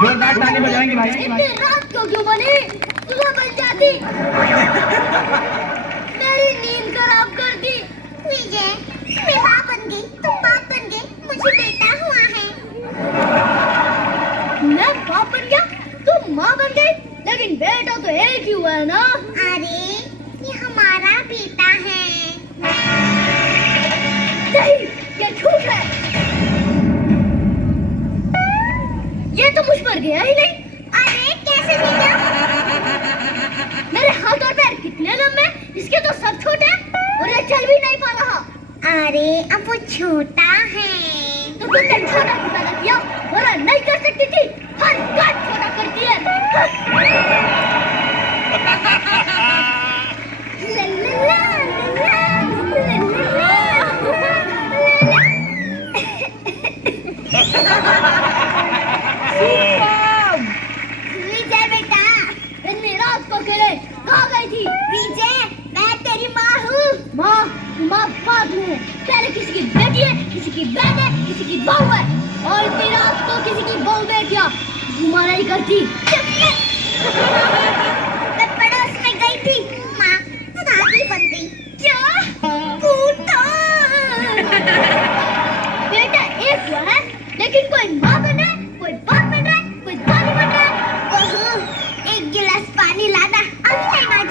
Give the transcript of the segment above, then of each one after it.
जोरदार ताली बजाएंगे भाई। इतनी रात को क्यों बनी? सुबह बन जाती। मेरी नींद खराब कर दी। विजय, मैं माँ बन गई, तुम बाप बन गए, मुझे बेटा हुआ है। मैं बाप बन गया, तुम माँ बन गई, लेकिन बेटा तो एक ही हुआ है ना? अरे, ये हमारा बेटा है। नहीं, ये झूठ है। ये तो मुझ पर गया ही नहीं। अरे कैसे बेटा? मेरे हाथ और पैर कितने लंबे, इसके तो सब छोटे और ये चल भी नहीं पा रहा। अरे अब वो छोटा है। तो तुमने छोटा क्यों पैदा किया? बड़ा नहीं कर सकती थी, हर बात छोटा करती है। विजय बेटा, इतनी रात को अकेले कहाँ गई थी? विजय, मैं तेरी माँ हूँ। माँ बाद में है। पहले किसी की बेटी है, किसी की बहन है, किसी की बहू है, और इतनी रात को किसी की बहू बेटियाँ घुमाना ही करती। मैं पड़ोस में गई थी, माँ दादी बन गई। क्या? कूटो। बेटा एक हुआ है, लेकिन कोई माँ बन रहा है, कोई बाप बन रहा है, कोई दादी बन रहा है। बहू, एक गिलास पानी लाना, अभी नहीं माँ।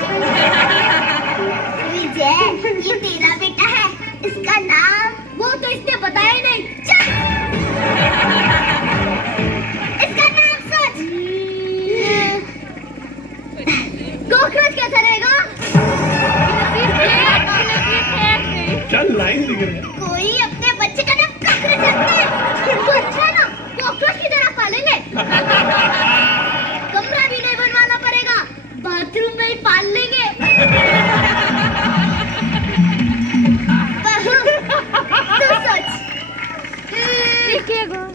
विजय, ये तेरा बेटा है, इसका नाम? वो तो इसने बताया ही नहीं। चल, इसका नाम सोच। कॉकरोच कैसा रहेगा? चल लाइन दिख रही है। कोई अपने बच्चे का नाम कॉकरोच रखता है। तो अच्छा है ना, कॉकरोच की तरह पालेंगे। कमरा भी नहीं बनवाना पड़ेगा, बाथरूम में ही पाल लेंगे। बहू, तू सोच।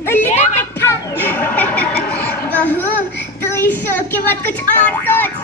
उल्लू का पट्टा। बहू, तू इस शो के बाद कुछ और सोच।